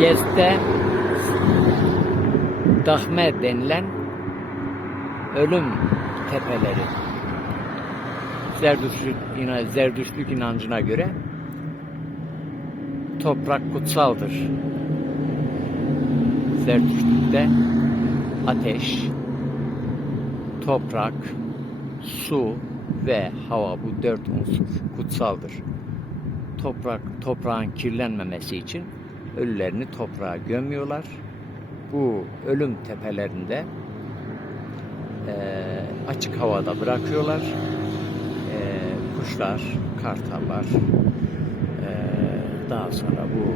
Yezde Dahme denilen ölüm tepeleri. Zerdüştlük inancına göre toprak kutsaldır. Zerdüştlükte ateş, toprak, su ve hava, bu 4 unsur kutsaldır. Toprağın kirlenmemesi için ölülerini toprağa gömüyorlar. Bu ölüm tepelerinde açık havada bırakıyorlar. Kuşlar, kartallar daha sonra bu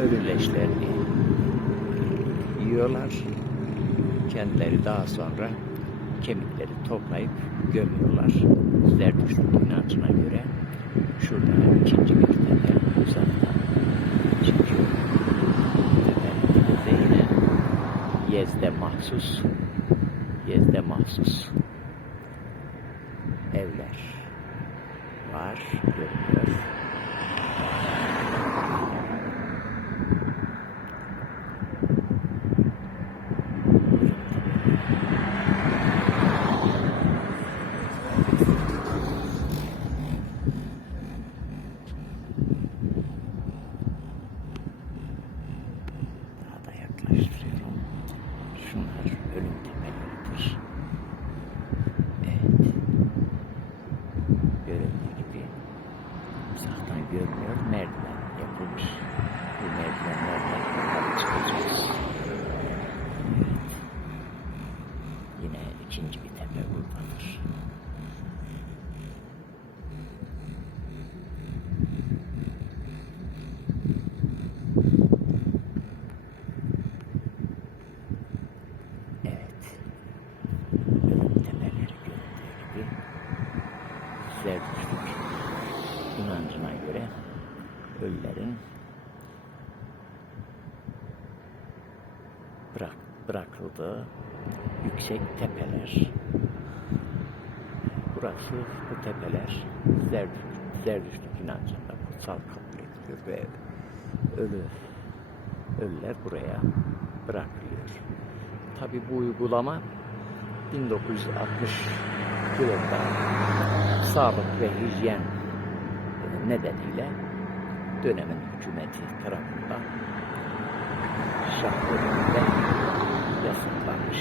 ölü leşlerini yiyorlar. Kendileri daha sonra kemikleri toplayıp gömüyorlar. Zerdüştlük inancına göre şurada ikinci bir tepe uzaktan çıkıyor. Tepenin yine Yezde mahsus evler var, görünüyor. Daha da yaklaştırıyorum. Şunlar ölüm tepeleridir. Evet. Görüldüğü gibi uzaktan görünüyor. Merdiven yapılmış. Bu merdivenlerden yukarı çıkacağız. Evet. Yine ikinci bir tepe buradadır. Evet. Ölüm tepeleri görüldüğü gibi Zerdüştlük inancına göre ölülerin bırakıldığı yüksek tepeler. Bu tepeler Zerdüştlük inancında kutsal kabul ediliyor ve ölüler buraya bırakılıyor. Tabi bu uygulama 1960 yılında sağlık ve hijyen nedeniyle dönemin hükümeti tarafından şartlarıyla yasaklanmış.